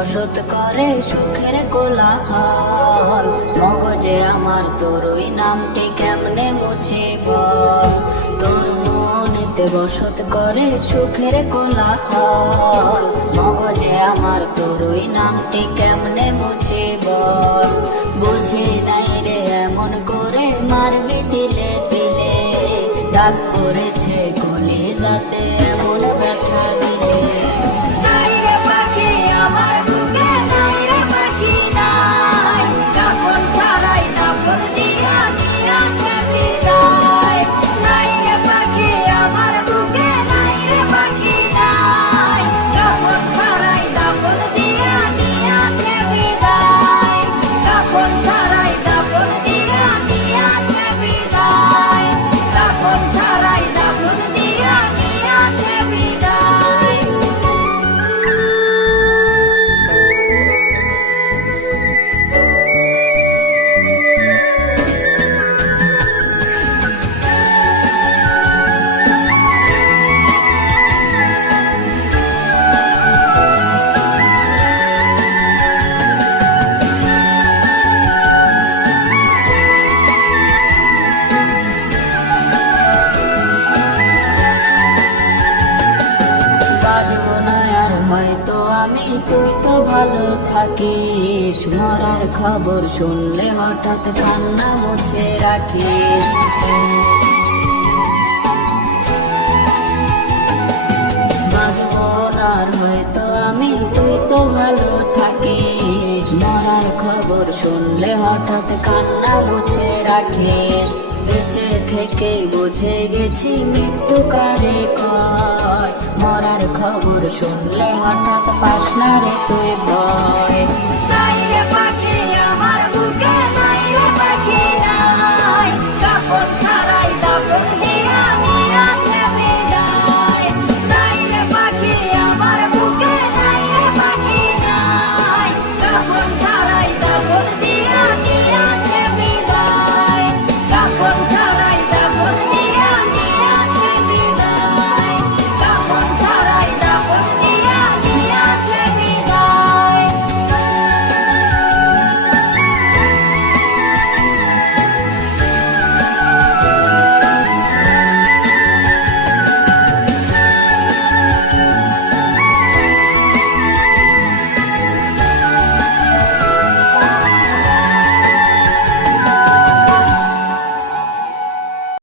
বসত করে সুখের কোলাহল, মগজে আমার তোর ওই নামটি কেমনে মুছে বল। তোর মনেতে বসত করে সুখের কোলাহল, মগজে আমার তোর ওই নামটি কেমনে মুছে বল। বুঝি নাই রে এমন করে মারবি দিলে দিলে, দাগ পড়েছে কলিজাতে এমন ব্যথা দিলে। নাই রে পাখি আমার বুকে, নাই রে পাখি নাই, কাফন ছাড়াই দাফন দিয়া নিয়াছে বিদায়। নাই রে পাখি আমার বুকে, নাই রে পাখি নাই, কাফন ছাড়াই দাফন দিয়া নিয়াছে বিদায়। কাফন ছাড়াই দাফন দিয়া নিয়াছে বিদায়, কাফন ছাড়াই দাফন দিয়া নিয়াছে বিদায়। বাজবো না আর হয়তো আমি, তুই তো ভালো থাকিস। মরার খবর শুনলে হঠাৎ কান্না মুছে রাখিস। বাজবো না আর হয়তো আমি, তুই তো ভালো থাকিস। মরার খবর শুনলে হঠাৎ কান্না মুছে রাখিস। বেঁচে থেকে বুঝে গেছি মৃত্যু কারে কয়, মরার খবর শুনলে হঠাৎ পাস না রে তুই ভয়।